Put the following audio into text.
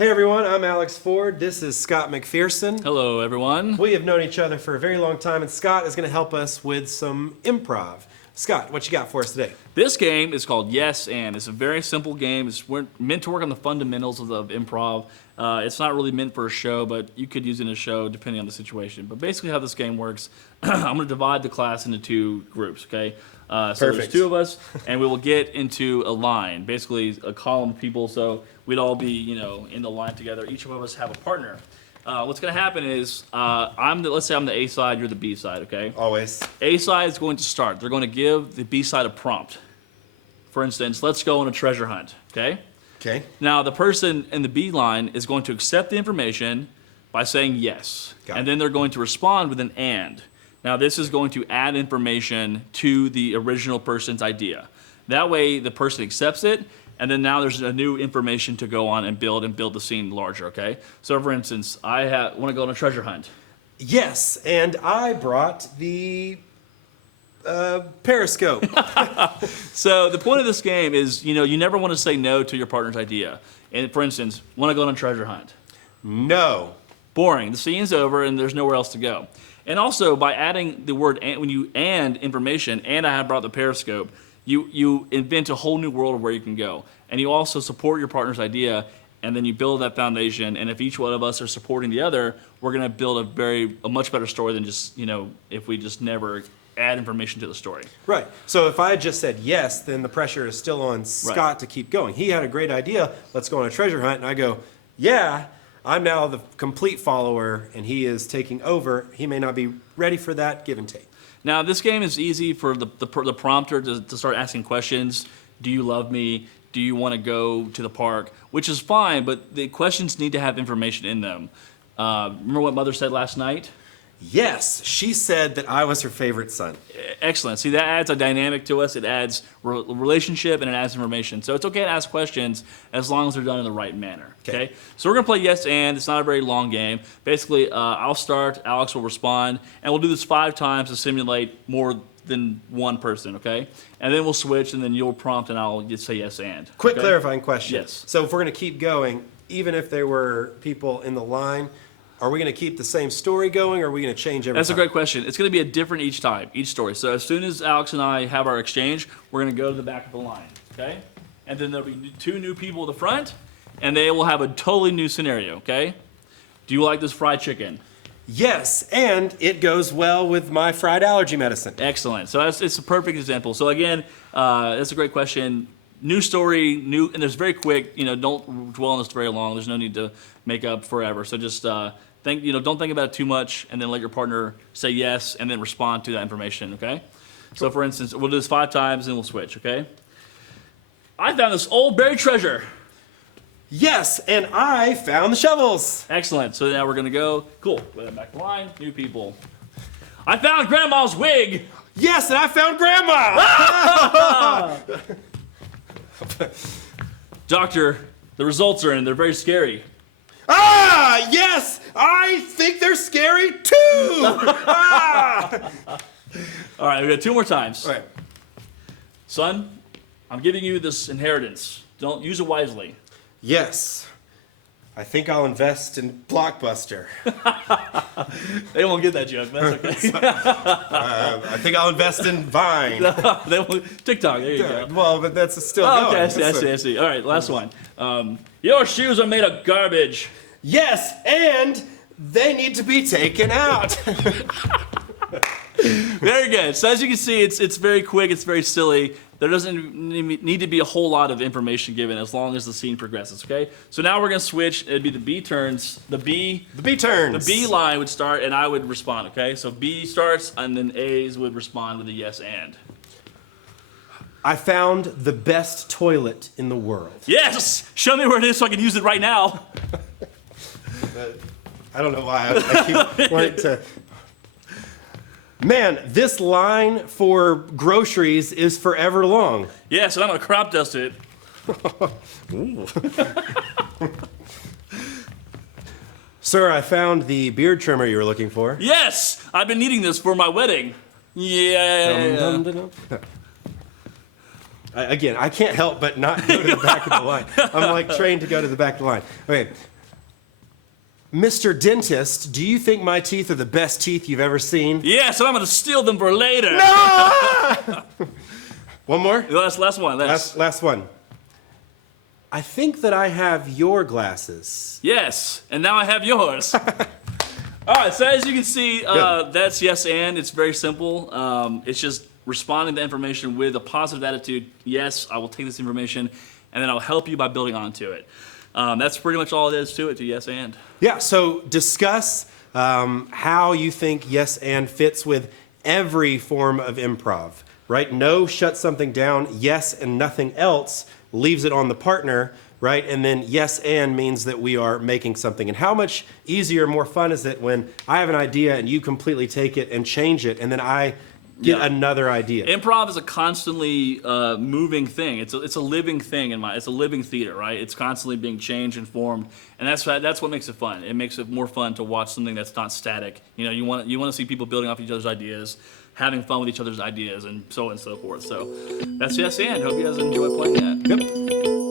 Hey everyone, I'm Alex Ford. This is Scott McPherson. Hello, everyone. We have known each other for a very long time, and Scott is going to help us with some improv. Scott, what you got for us today? This game is called Yes and. It's a very simple game. We're meant to work on the fundamentals of improv. It's not really meant for a show, but you could use it in a show depending on the situation. But basically how this game works, I'm going to divide the class into two groups, okay? So there's two of us, and we will get into a line, basically a column of people, so we'd all be, in the line together. Each of us have a partner. What's going to happen is, let's say I'm the A side, you're the B side, okay? Always. A side is going to start. They're going to give the B side a prompt. For instance, let's go on a treasure hunt, okay? Okay. Now, the person in the B line is going to accept the information by saying yes. And then they're going to respond with an and. Now, this is going to add information to the original person's idea. That way, the person accepts it, and then now there's a new information to go on and build the scene larger, okay? So, for instance, I want to go on a treasure hunt. Yes, and I brought the periscope. So the point of this game is, you never want to say no to your partner's idea. And for instance, want to go on a treasure hunt? No. Boring. The scene's over and there's nowhere else to go. And also, by adding the word and, when you and information, and I have brought the periscope, you invent a whole new world of where you can go. And you also support your partner's idea, and then you build that foundation. And if each one of us are supporting the other, we're going to build a much better story than just, if we just never add information to the story. Right. So if I had just said yes, then the pressure is still on Scott to keep going. He had a great idea. Let's go on a treasure hunt. And I go, yeah. I'm now the complete follower, and he is taking over. He may not be ready for that give and take. Now, this game is easy for the prompter to start asking questions. Do you love me? Do you want to go to the park? Which is fine, but the questions need to have information in them. Remember what Mother said last night? Yes, she said that I was her favorite son. Excellent. See, that adds a dynamic to us. It adds relationship, and it adds information. So it's okay to ask questions as long as they're done in the right manner. Okay? So we're going to play yes and. It's not a very long game. Basically, I'll start, Alex will respond, and we'll do this 5 times to simulate more than one person, okay? And then we'll switch, and then you'll prompt, and I'll just say yes and. Quick clarifying question. Yes. So if we're going to keep going, even if there were people in the line, are we going to keep the same story going, or are we going to change every time? That's a great question. It's going to be a different each time, each story. So as soon as Alex and I have our exchange, we're going to go to the back of the line, okay? And then there'll be 2 new people at the front, and they will have a totally new scenario, okay? Do you like this fried chicken? Yes, and it goes well with my fried allergy medicine. Excellent. So it's a perfect example. So again, that's a great question. New story, and it's very quick. Don't dwell on this very long. There's no need to make up forever. So just don't think about it too much, and then let your partner say yes, and then respond to that information. Okay. So for instance, we'll do this 5 times, and we'll switch. Okay. I found this old buried treasure. Yes, and I found the shovels. Excellent. So now we're gonna go. Cool. Back to the line. New people. I found Grandma's wig. Yes, and I found Grandma. Doctor, the results are in. They're very scary. Ah, yes, I think they're scary too. All right, we got 2 more times. All right. Son, I'm giving you this inheritance. Don't use it wisely. Yes, I think I'll invest in Blockbuster. They won't get that joke. That's okay. I think I'll invest in Vine. They won't. TikTok. There you go. Well, but that's still Oh, going. okay, I see. All right, last one. Your shoes are made of garbage. Yes, and they need to be taken out. Very good. So as you can see, it's very quick. It's very silly. There doesn't need to be a whole lot of information given as long as the scene progresses, okay? So now we're going to switch. It'd be the B turns. The B turns. The B line would start, and I would respond, okay? So B starts, and then A's would respond with a yes and. I found the best toilet in the world. Yes! Show me where it is so I can use it right now. I don't know why I keep wanting to. Man, this line for groceries is forever long. Yes, and I'm going to crop dust it. Sir, I found the beard trimmer you were looking for. Yes! I've been needing this for my wedding. Yeah. Again, I can't help but not go to the back of the line. I'm like trained to go to the back of the line. Okay, Mr. Dentist, do you think my teeth are the best teeth you've ever seen? Yes, and I'm going to steal them for later. Ah! One more? Last one. Last one. I think that I have your glasses. Yes, and now I have yours. All right, so as you can see, that's yes and. It's very simple. It's just responding to information with a positive attitude. Yes, I will take this information, and then I'll help you by building onto it. That's pretty much all it is to it, to yes and. Yeah, so discuss how you think yes and fits with every form of improv, right? No shuts something down, yes and nothing else leaves it on the partner, right? And then yes and means that we are making something. And how much easier, more fun is it when I have an idea and you completely take it and change it, and then I get another idea. Improv is a constantly moving thing. It's a living thing it's a living theater, right? It's constantly being changed and formed, and that's what makes it fun. It makes it more fun to watch something that's not static. You know, you want to see people building off each other's ideas, having fun with each other's ideas, and so on and so forth. So that's yes and. Hope you guys enjoy playing that. Yep.